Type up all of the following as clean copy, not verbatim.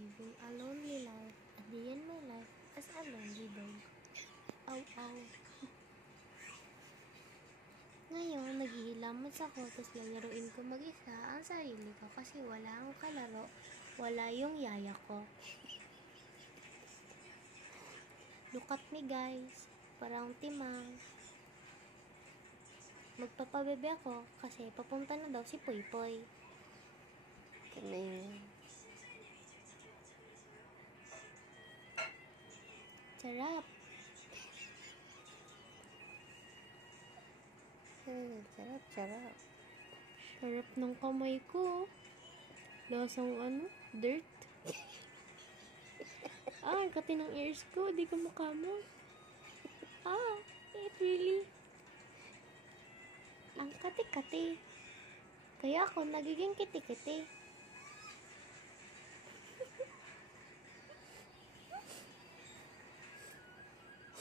Living a lonely life, at the end my life as a lonely dog. Aw, aw. Ngayon, naghihilamot ako, tapos layaruin ko mag-isa ang sarili ko kasi wala akong kalaro, wala yung yaya ko. Look at me guys, parang timang. Magpapabebe ako kasi papunta na daw si Poy Poy. Kami. Sarap. Sarap, sarap. Sarap ng kamay ko. Lasang dirt. Ang kati ng ears ko, di ko makamo. It really. Ang kati-kati. Kaya ako nagiging kiti-kiti.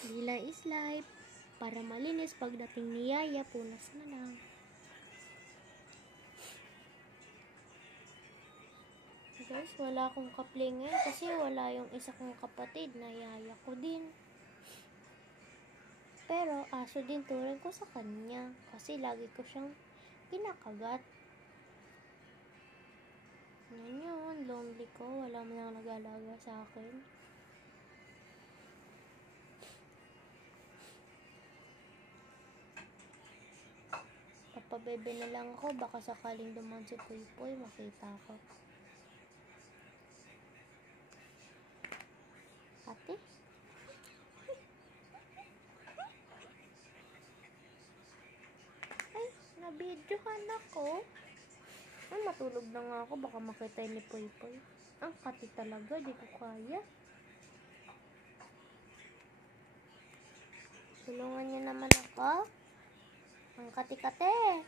Lila is life. Para malinis pagdating ni Yaya, punas na lang. Guys, wala akong kapling ngayon kasi wala yung isa kong kapatid na Yaya ko din. Pero aso din turing ko sa kanya kasi lagi ko siyang kinakagat. Yan yun, lonely ko. Wala mo nang nag-alaga sa akin. Papabebe na lang ako, baka sakaling duman si Poy Poy, makita ko. Ate? Ay, nabidyohan ako. Ay, matulog na nga ako, baka makita ni Poy Poy. Ang kati talaga, di ko kaya. Tulungan niyo naman ako. Ang kati-kate.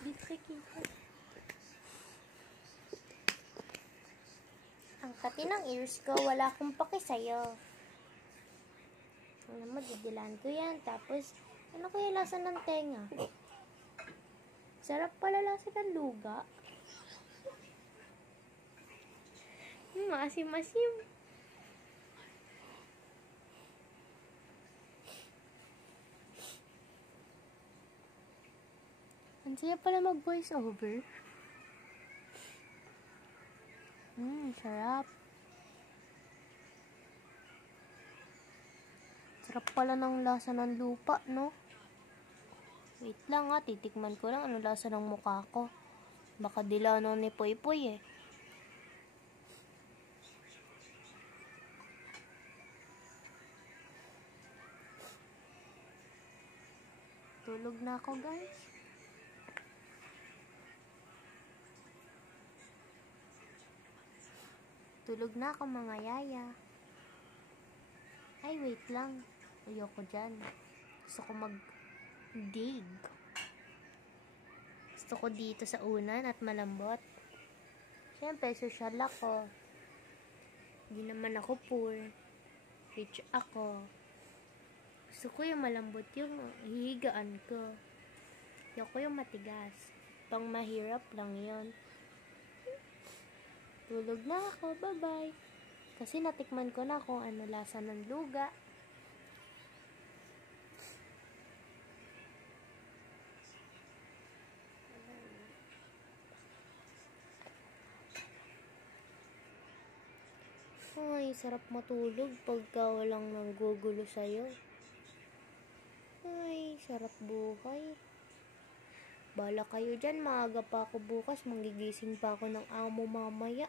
Dito kita. Ang kati ng ears ko, wala akong paki sa'yo. Alam mo, didilaan ko yan. Tapos, ano kaya lasa ng tenga? Sarap pala lasa ng luga. Maasim-asim. Ang saya pala mag-voice over. Sarap. Sarap pala ng lasa ng lupa, no? Wait lang titikman ko lang ano lasa ng mukha ko. Baka dilano ni Poy Poy eh. Tulog na ako guys. Tulog na ako mga yaya. Ay, wait lang. Ayoko dyan. Gusto ko mag-dig. Gusto ko dito sa unan at malambot. Siyempre, social ako. Hindi naman ako poor. Rich ako. Gusto ko yung malambot yung hihigaan ko. Ayoko yung matigas. Pang mahirap lang yon. Tulog na ako, bye-bye. Kasi natikman ko na kung ano lasa ng luga. Ay, sarap matulog pagka walang nanggugulo sa'yo. Ay, sarap buhay. Bala kayo dyan, maaga pa ako bukas, magigising pa ako ng amo mamaya.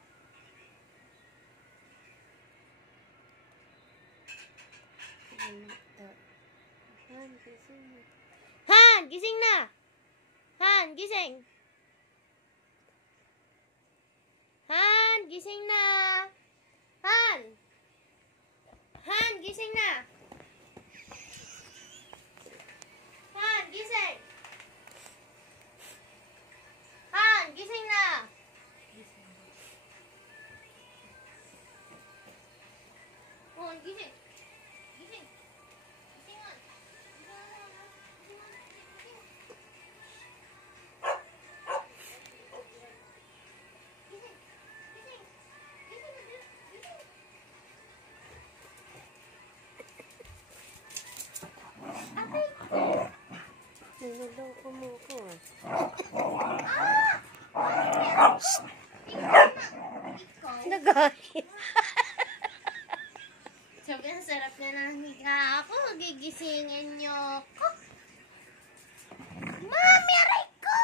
Han, gising na. Han, gising na! Han, gising! Han, gising na! Han! Han, gising na! Han, gising! Han, gising na! Oh, gising! Gising! Gising nga! Gising nga! Gising nga! Gising! Nagahit. Sabi, ang sarap na ng higa ako. Gigisingin niyo ako. Mami, aray ko!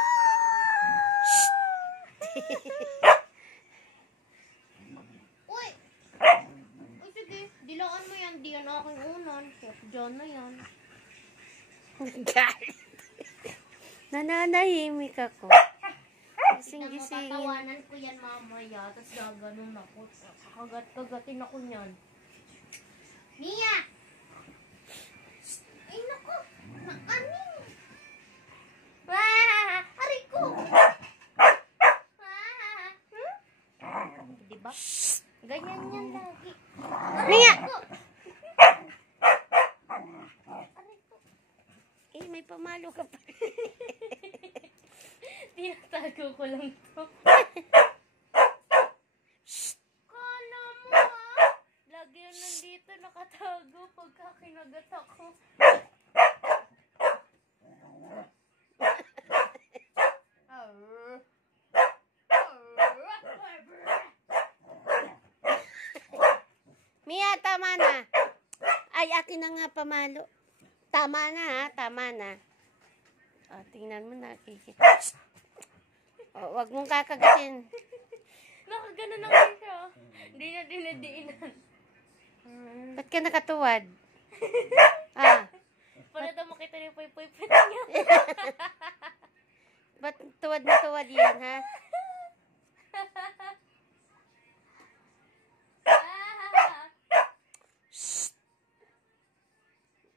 Uy! Uy, sige. Dilaan mo yan. Di yan aking unan. Diyan na yan. Nagahit. Nananahimik ako. Gising-gisingin. Tatawanan ko yan mamaya. Tapos gaganon ako. Kakagat-kagatin ako niyan. Mia! Ay, naku! Maaning! Wah! Aray ko! Wah! Diba? Ganyan yan lagi. Mia! Ko! Aray ko! Eh, may pamalo ka pa. Tinatago ko lang to. Kala mo ha? Lagi yun nandito nakatago pagka kinagat ako. Mia, tama na. Ay, akin na nga pamalo. Tama na ha, tama na. O, tingnan mo na. O, wag mong kakagatin. Nakagano na kayo siya. Hindi na dinadiinan. Ba't ka nakatuwad? Ah, Para daw makita niyo yung puy-puy niya. ba't tuwad na tuwad yan, ha?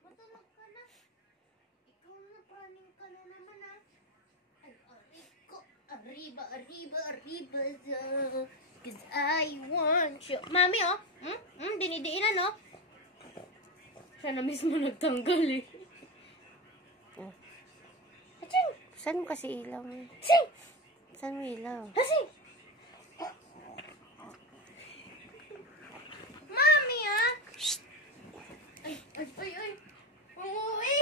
Matulog ka na. Ikaw na, praning ka na naman ha. Ay, ariko. Arriba, arriba, arriba. Cause I want you. Mami, oh. Dinidiinan, oh. Siya na mismo nagtanggal, eh. Aching! Saan mo kasi ilaw mo? Sing! Saan mo ilaw? Hasing! Mami, ah! Ay, ay, ay, ay! Umuwi!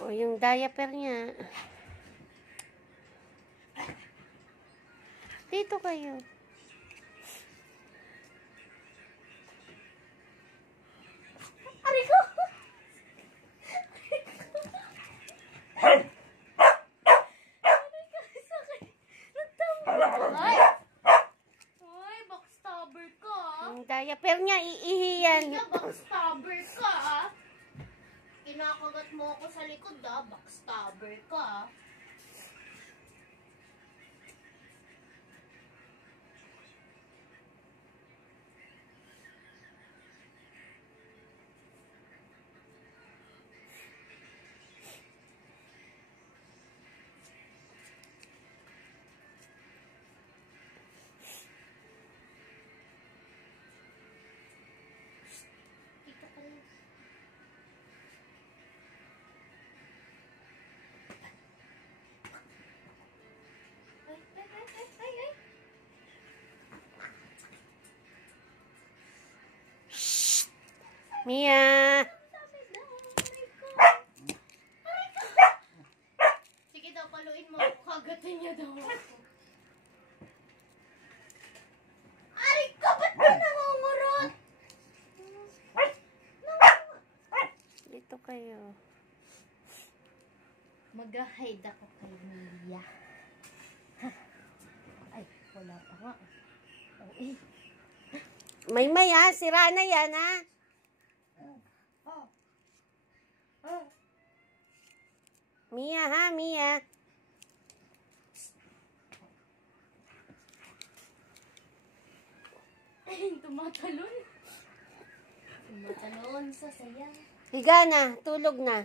O, yung diaper niya. Dito kayo. Aray ko! Aray ko, sakit. Nagtambol. Ay! Ay, backstabber ka, ah. Yung diaper niya, iihiyan. Kaya backstabber ka, ah. Kinakagat mo ako sa likod, ah. Backstabber ka, ah. Dito ka rin. Ay, ay, ay, ay, ay, ay. Mia! Sabi daw, aray ko. Aray ko. Sige daw, paluin mo ako. Kagatin niya daw ako. Aray ko, ba't ka nangungurot? Dito kayo. Mag-hide ako kay Mia. Ay, wala pa nga. Oh, eh. May ha, sira na yan ha. Mia ha, Mia. Tumatalon. Tumatalon sa saya. Higa na, tulog na.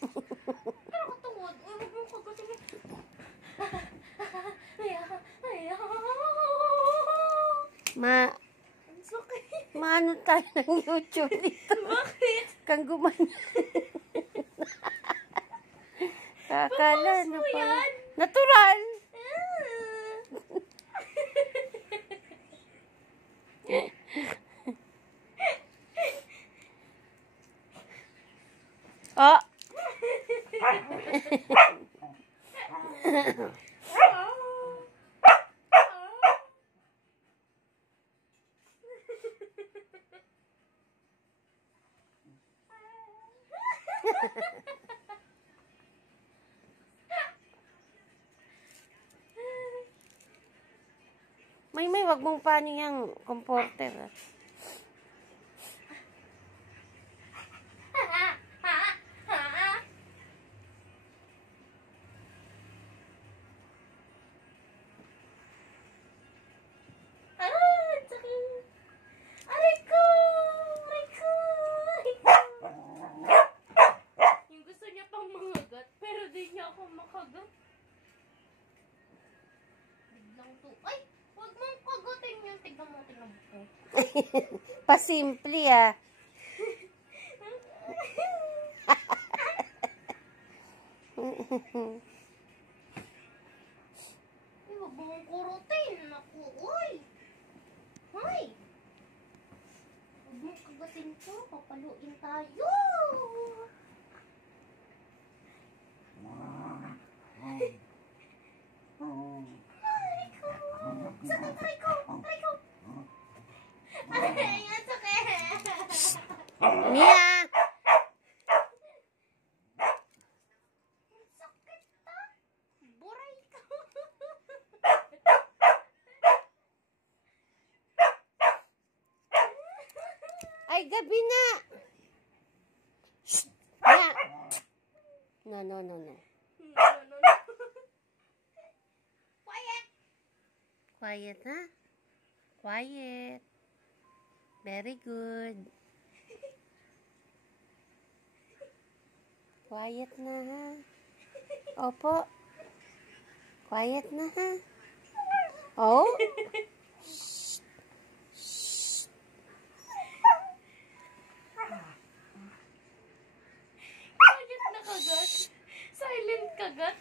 Pero katungod. Uy, huwag mo kagatin. Ma, Ang sakit. maano tayo ng YouTube dito. Bakit? Kang gumanon. Kakala Papost na mo pa. yan? Natural. Ah. wag mong paano yung comforter. Ah. Yung gusto niya pang mangagat, pero di niya ako makagat. Biglang to. Ay! Huwag mong kagatin yun. Tignan mo. Pasimple ah. Ay, huwag mong kurutin. Naku, uy! Hay! Huwag mong kagatin ko. Papaluin tayo. Sakit, aray ko! Ay, ang sakit! Mia! Ang sakit ta! Buray ka! Ay, gabi na! Shh! Mia! No. No. Quiet! Quiet, ha? Quiet. Very good. Quiet na, ha? Opo. Quiet na, ha? Oh? Quiet na kagat. Silent kagat.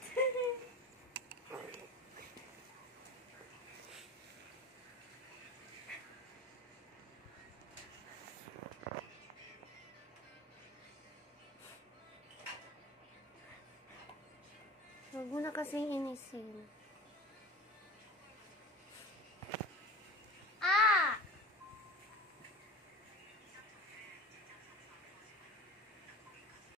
Huwag mo na kasing inisin.